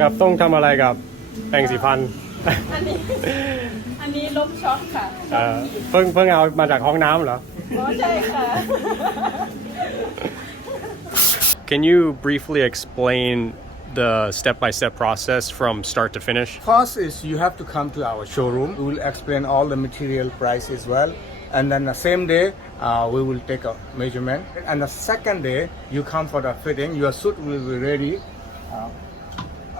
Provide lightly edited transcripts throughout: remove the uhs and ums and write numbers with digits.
กับต้องทำอะไรกับแปรงสีฟัน อันนี้ อันนี้ลบช็อตค่ะ เพิ่งเอามาจากห้องน้ำเหรอ อ๋อใช่ค่ะ Can you briefly explain the step-by-step process from start to finish? First is you have to come to our showroom. We will explain all the material price as well. And then the same day, we will take a measurement. And the second day, you come for the fitting. Your suit will be ready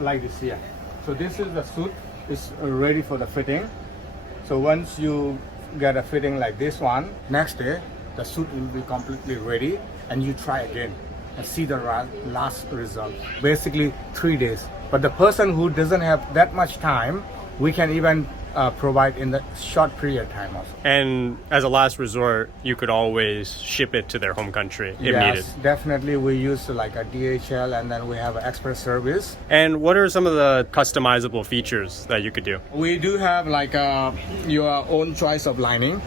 like this here. So this is the suit. It's ready for the fitting. So once you get a fitting like this one, next day, the suit will be completely ready and you try again and see the last result. Basically 3 days. But the person who doesn't have that much time, we can even provide in the short period time also. And as a last resort, you could always ship it to their home country if needed. Yes, definitely we use like a DHL and then we have an express service. And what are some of the customizable features that you could do? We do have like your own choice of lining.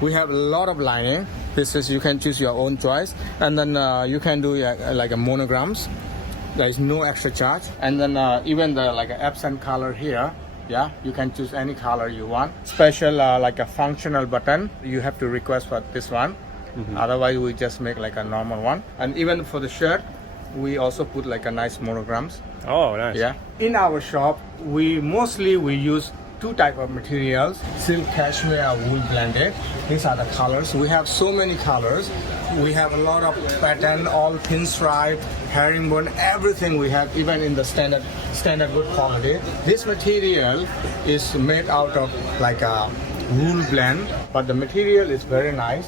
We have a lot of lining. This is you can choose your own choice, and then you can do like a monograms. There is no extra charge, and then even the like accent color here. Yeah, you can choose any color you want. Special like a functional button. You have to request for this one. Otherwise, we just make like a normal one. And even for the shirt, we also put like a nice monograms. Oh, nice. Yeah. In our shop, we use two type of materials: silk, cashmere, wool blended. These are the colors. We have so many colors. We have a lot of pattern, all pinstripe, herringbone, everything we have, even in the standard good quality. This material is made out of like a wool blend, but the material is very nice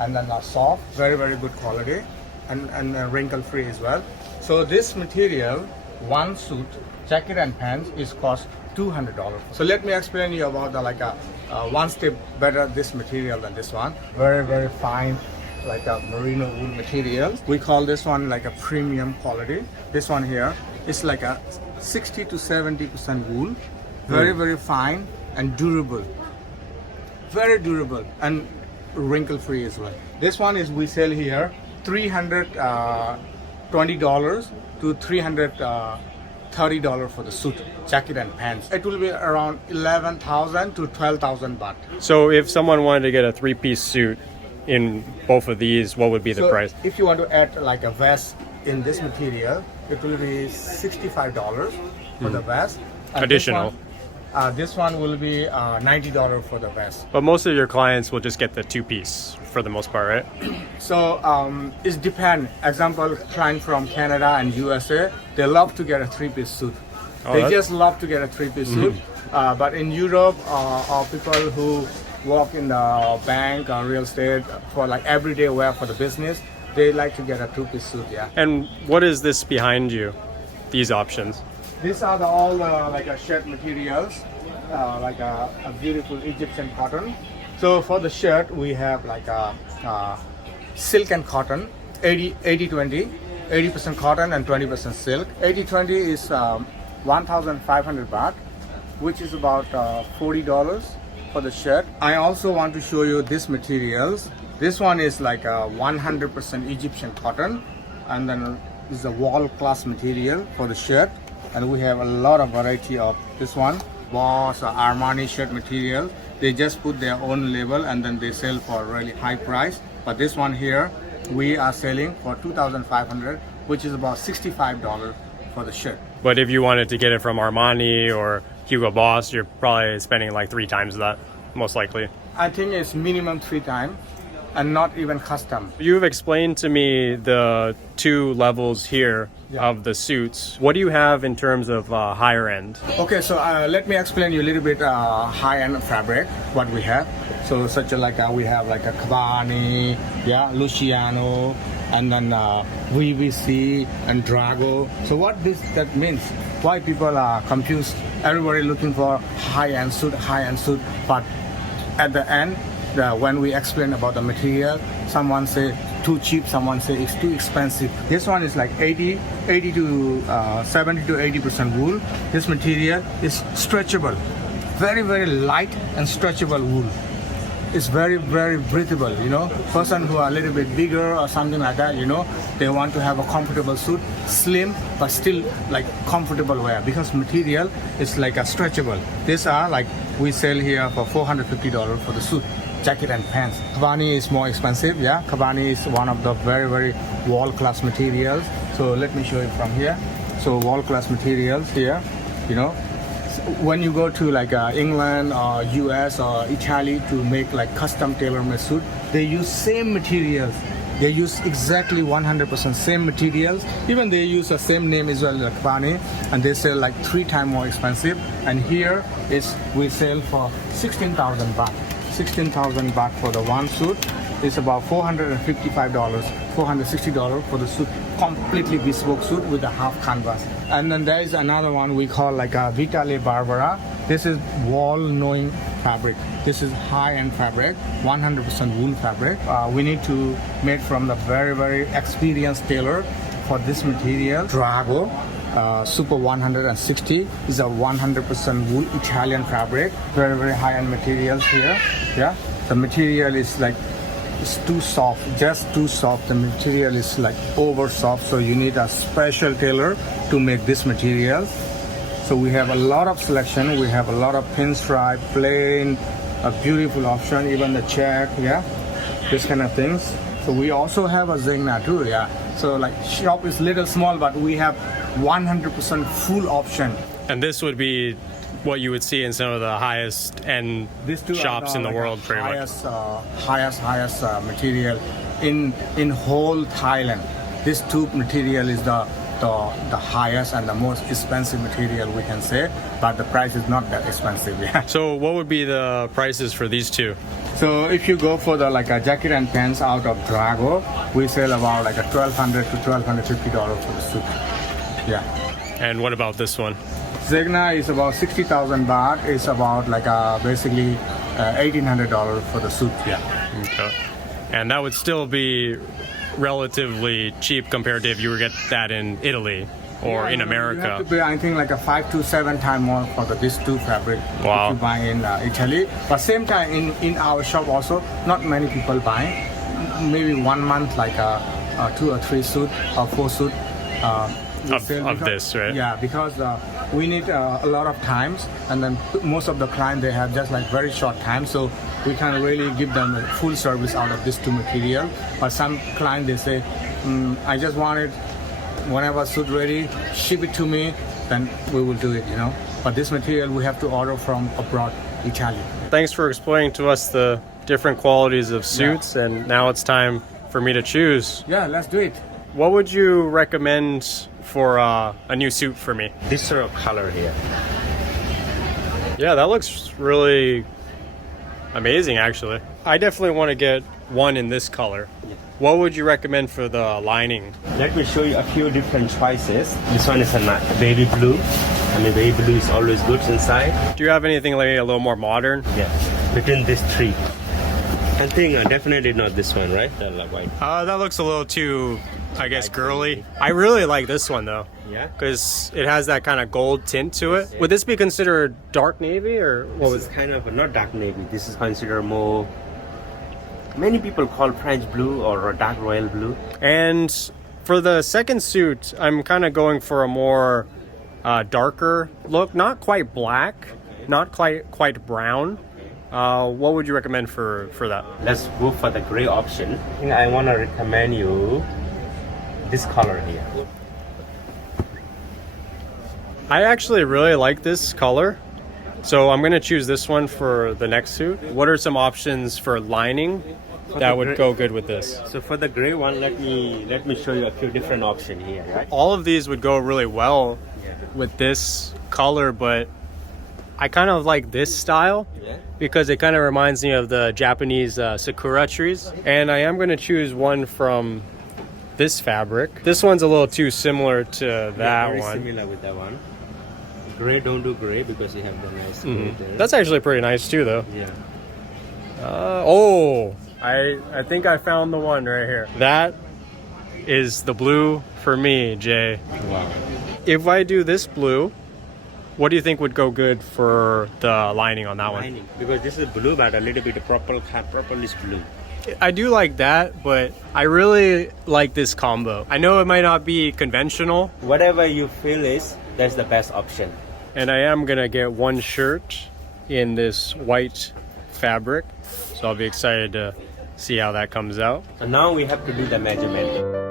and then soft, very good quality, and wrinkle free as well. So this material, one suit, jacket and pants, is cost $200. So let me explain you about the like a one step better this material than this one. Very fine, like a merino wool material. We call this one like a premium quality. This one here is like a 60 to 70% wool. Very fine and durable. Very durable and wrinkle free as well. This one is we sell here $320 to $330 for the suit, jacket and pants. It will be around 11,000 to 12,000 baht. So if someone wanted to get a three-piece suit in both of these, what would be the price? If you want to add like a vest in this material, it will be $65 for the vest. And Additional. This one will be $90 for the vest. But most of your clients will just get the two-piece for the most part, right? So it depends. Example, client from Canada and USA, they love to get a three-piece suit. They just love to get a three-piece suit. But in Europe, or people who work in the bank or real estate for like everyday wear for the business, they like to get a two-piece suit. Yeah. And what is this behind you? These options? These are all like a shirt materials, like a beautiful Egyptian cotton. So for the shirt, we have like a silk and cotton, 80-20, 80% cotton and 20% silk. 80-20 is 1,500 baht, which is about $40 for the shirt. I also want to show you these materials. This one is like a 100% Egyptian cotton, and then this is a wall class material for the shirt. And we have a lot of variety of this one, Boss or Armani shirt material. They just put their own label and then they sell for a really high price. But this one here, we are selling for 2,500, which is about $65 for the shirt. But if you wanted to get it from Armani or Hugo Boss, you're probably spending like 3 times that, most likely. I think it's minimum 3 times and not even custom. You've explained to me the 2 levels here of the suits. What do you have in terms of higher end? Okay, so let me explain you a little bit high-end fabric, what we have. So such a like we have like a Cabani, Luciano, and then VVC and Drago. So what that means? Why people are confused? Everybody looking for high-end suit, but at the end, when we explain about the material, someone say too cheap, someone say it's too expensive. This one is like 80 to 70 to 80% wool. This material is stretchable, very light and stretchable wool. it's very breathable, you know. Person who are a little bit bigger or something like that, you know, they want to have a comfortable suit, slim but still like comfortable wear, because material is like a stretchable. These are like we sell here for $450 for the suit, jacket and pants. Kabani is more expensive, yeah. Kabani is one of the very wall-class materials. So let me show you from here. So wall-class materials here, you know. When you go to like England or US or Italy to make like custom tailor-made suit, they use same materials. They use exactly 100% same materials. Even they use the same name as well, like Kabani, and they sell like 3 times more expensive. And here is we sell for 16,000 baht. 16,000 baht for the one suit is about $455, $460 for the suit, completely bespoke suit with a half canvas. And then there is another one we call like a Vitale Barbara. This is wall-knowing fabric. This is high-end fabric, 100% wool fabric. We need to make from the very experienced tailor for this material. Drago Super 160 is a 100% wool Italian fabric. Very high-end materials here. Yeah, the material is like it's too soft, just too soft. The material is like over soft, so you need a special tailor to make this material. So we have a lot of selection. We have a lot of pinstripe, plain, a beautiful option, even the check, yeah, this kind of things. So we also have a Zegna too, yeah. So like shop is little small, but we have 100% full option. And this would be what you would see in some of the highest end shops in the world, pretty much. Highest material in whole Thailand. This tube material is the highest and the most expensive material, we can say, but the price is not that expensive. Yeah. So what would be the prices for these two? So if you go for the like a jacket and pants out of Drago, we sell about like a $1,200 to $1,250 for the suit. Yeah. And what about this one? Zegna is about 60,000 baht. It's about like basically $1,800 for the suit. Yeah. Okay. And that would still be relatively cheap compared to if you were to get that in Italy or in America. You have to pay, I think, like a 5 to 7 times more for this two fabric. Wow. If you buy in Italy. But same time in our shop also, not many people buy. Maybe 1 month, like 2 or 3 suit or 4 suit. Of this, right? Yeah, because we need a lot of times, and then most of the clients, they have just like very short time, so we can really give them a full service out of this two material. But some clients, they say, I just want it whenever suit ready, ship it to me, then we will do it, you know. But this material we have to order from abroad, Italy. Thanks for explaining to us the different qualities of suits, and now it's time for me to choose. Yeah, let's do it. What would you recommend for a new suit for me? This sort of color here. Yeah, that looks really amazing, actually. I definitely want to get one in this color. What would you recommend for the lining? Let me show you a few different choices. This one is a baby blue. I mean, baby blue is always good inside. Do you have anything like a little more modern? Yeah, between these three. I think definitely not this one, right? The white. That looks a little too, I guess, girly. I really like this one though. Yeah. Because it has that kind of gold tint to it. Would this be considered dark navy or what was? This is kind of not dark navy. This is considered more. Many people call French blue or dark royal blue. And for the second suit, I'm kind of going for a more darker look, not quite black, not quite brown. What would you recommend for that? Let's go for the gray option. I think I want to recommend you this color here. I actually really like this color, so I'm going to choose this one for the next suit. What are some options for lining that would go good with this? So for the gray one, let me show you a few different options here, right? All of these would go really well with this color, but I kind of like this style because it kind of reminds me of the Japanese sakura trees. And I am going to choose one from this fabric. This one's a little too similar to that very one. Similar with that one. Gray, don't do gray because you have the nice gray there. That's actually pretty nice too, though. Yeah. I think I found the one right here. That is the blue for me, Jay. Wow. If I do this blue What do you think would go good for the lining on that one? Lining. Because this is blue, but a little bit purplish blue. I do like that, but I really like this combo. I know it might not be conventional, Whatever you feel is, that's the best option. and I am gonna get one shirt in this white fabric, so I'll be excited to see how that comes out. And now we have to do the measurement.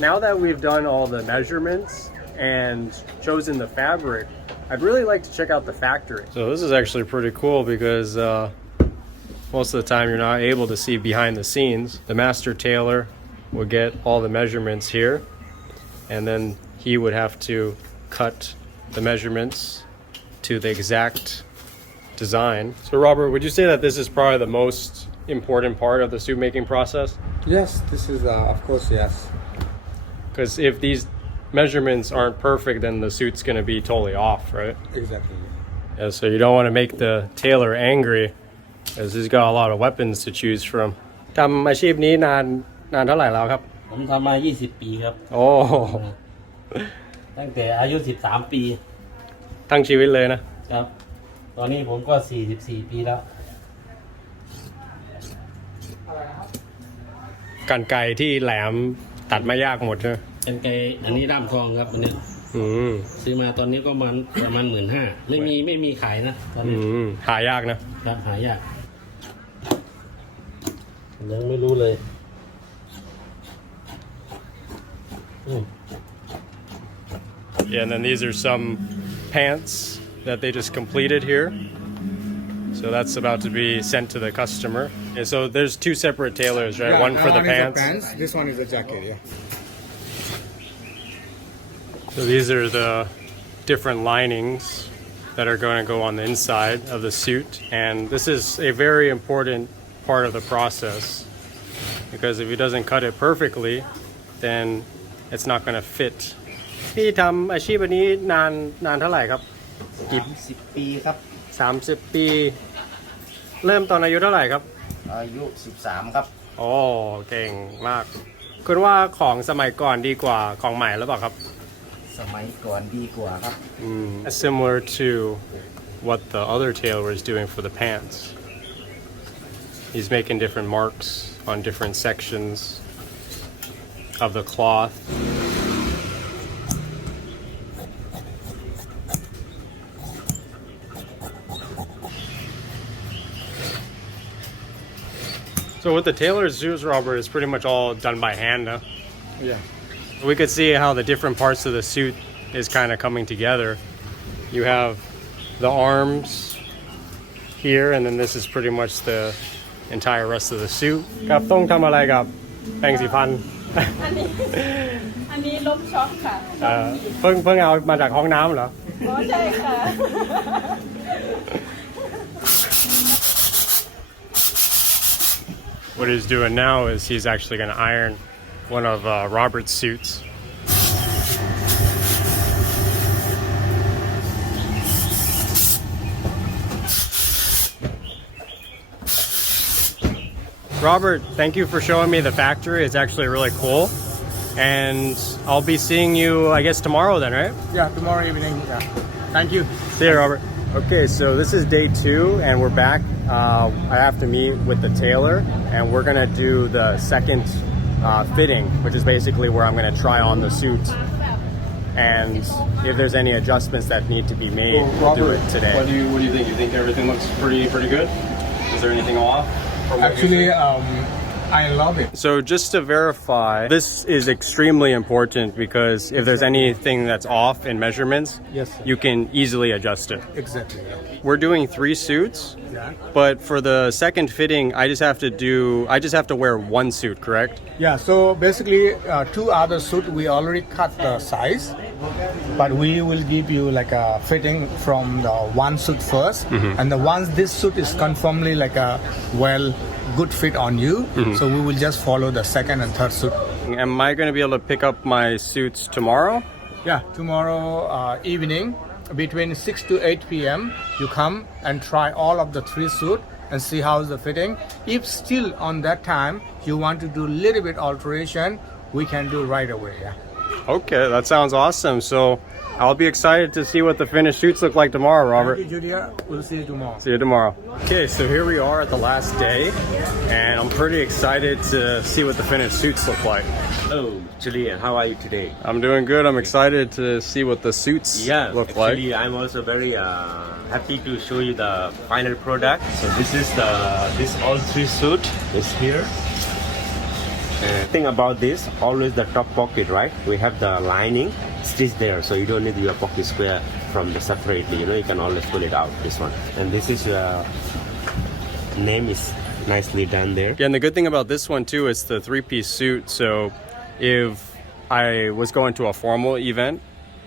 Now that we've done all the measurements and chosen the fabric, I'd really like to check out the factory. So this is actually pretty cool because most of the time you're not able to see behind the scenes. The master tailor would get all the measurements here, and then he would have to cut the measurements to the exact design. So Robert, would you say that this is probably the most important part of the suit making process? Yes, this is of course yes. Because if these measurements aren't perfect, then the suit's going to be totally off, right? Exactly. Yeah, so you don't want to make the tailor angry, as he's got a lot of weapons to choose from. ทำอาชีพนี้นานเท่าไหร่แล้วครับ ผมทำมา 20 ปีครับ โอ้ ตั้งแต่อายุ 13 ปี ทั้งชีวิตเลยนะ ครับ ตอนนี้ผมก็ 44 ปีแล้ว กรรไกรที่แหลมตัดไม่ยากหมดใช่ไหม เป็นไกอันนี้ด้ามทองครับอันนี้ อืม ซื้อมาตอนนี้ก็ประมาณ 15,000ไม่มีขายนะตอน อื นี้ มหายากนะ ครับหายากยังไม่รู้เลย Yeah, and then these are some pants that they just completed here. So that's about to be sent to the customer. And so there's two separate tailors, right? Yeah, one for the is pants. This one is the jacket, yeah. So these are the different linings that are going to go on the inside of the suit. And this is a very important part of the process, because if he doesn't cut it perfectly, then it's not going to fit. พี่ทำอาชีพนี้นานเท่าไหร่ครับ 30 ปีครับ 30 ปี เริ่มตอนอายุเท่าไหร่ครับ อายุ 13 ครับ โอ้เก่งมาก คุณว่าของสมัยก่อนดีกว่าของใหม่หรือเปล่าครับ สมัยก่อนดีกว่าครับ Similar to what the other tailor is doing for the pants. He's making different marks on different sections of the cloth. So with the tailor's suits, Robert, it's pretty much all done by hand now. Yeah. We could see how the different parts of the suit is kind of coming together. You have the arms here, and then this is pretty much the entire rest of the suit. กับต้องทำอะไรกับแปรงสีฟัน อันนี้ลบช็อคค่ะ เพิ่งเอามาจากห้องน้ำเหรอ อ๋อใช่ค่ะ What he's doing now is he's actually going to iron one of Robert's suits. Robert, thank you for showing me the factory. It's actually really cool. And I'll be seeing you, I guess, tomorrow then, right? Yeah, tomorrow evening. Yeah. Thank you. See you, Robert. Okay, so this is day 2, and we're back. I have to meet with the tailor, and we're gonna do the second fitting, which is basically where I'm gonna try on the suit. And if there's any adjustments that need to be made, we'll do it today. What do you think? You think everything looks pretty good? Is there anything off? From what you Actually, see? I love it. So just to verify, this is extremely important because if there's anything that's off in measurements, Yes, sir. you can easily adjust it. Exactly. We're doing 3 suits, Yeah. but for the second fitting, I just have to wear one suit, correct? Yeah. So basically, 2 other suit we already cut the size, but we will give you like a fitting from the one suit first, and the once this suit is confirmedly like a good fit on you, so we will just follow the second and third suit. Am I going to be able to pick up my suits tomorrow? Yeah. Tomorrow evening between 6 to 8 p.m. you come and try all of the 3 suit, and see how's the fitting. If still on that time you want to do a little bit alteration, we can do right away. Yeah. Okay, that sounds awesome. So I'll be excited to see what the finished suits look like tomorrow, Robert. Thank you, Julia. We'll see you tomorrow. See you tomorrow. Okay, so here we are at the last day, and I'm pretty excited to see what the finished suits look like. Hello, Julian. How are you today? I'm doing good. I'm excited to see what the suits look like. Actually, I'm also very happy to show you the final product. So this all three suit is here. Thing about this, always the top pocket, right? We have the lining stitched there, so you don't need your pocket square from the separately. You know, you can always pull it out. This one, and this is name is nicely done there. Yeah, and the good thing about this one too is the three-piece suit. So if I was going to a formal event,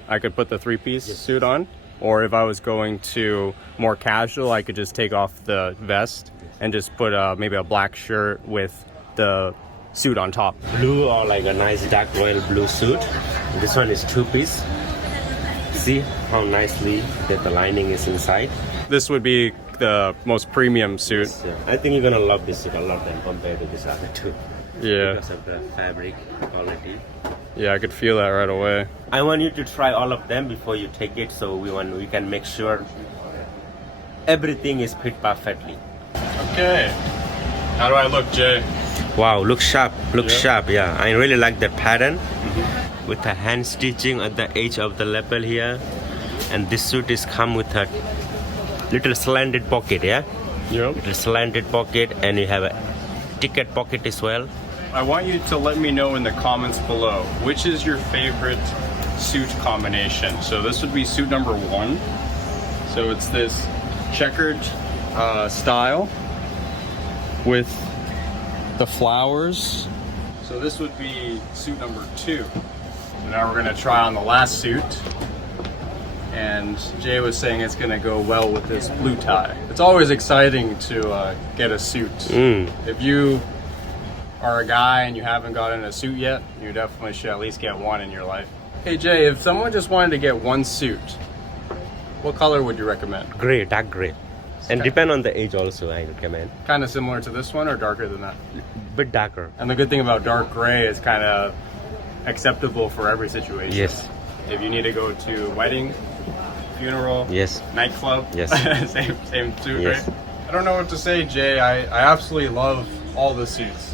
I could put the three-piece suit on, or if I was going to more casual, I could just take off the vest and just put maybe a black shirt with the suit on top. Blue or like a nice dark royal blue suit. This one is two-piece. See how nicely that the lining is inside. This would be the most premium suit. Yeah, I think you're gonna love this suit a lot then compared to this other two. Yeah. Because of the fabric quality. Yeah, I could feel that right away. I want you to try all of them before you take it, so we can make sure everything is fit perfectly. Okay. How do I look, Jay? Wow, look sharp, sharp. Yeah, I really like the pattern with the hand stitching at the edge of the lapel here, and this suit is come with a little slanted pocket. Yeah, little slanted pocket, and you have a ticket pocket as well. I want you to let me know in the comments below, which is your favorite suit combination. So this would be suit number 1. So it's this checkered style with the flowers. So this would be suit number 2. So now we're gonna try on the last suit. And Jay was saying it's gonna go well with this blue tie. It's always exciting to get a suit. If you are a guy and you haven't gotten a suit yet, you definitely should at least get one in your life. Hey Jay, if someone just wanted to get one suit, what color would you recommend? Gray, dark gray. And depend on the age also, I recommend. Kind of similar to this one or darker than that? Bit darker. And the good thing about dark gray is kind of acceptable for every situation. Yes. If you need to go to wedding, funeral, Yes. nightclub, Yes. same suit, Yes. right? I don't know what to say, Jay. I absolutely love all the suits.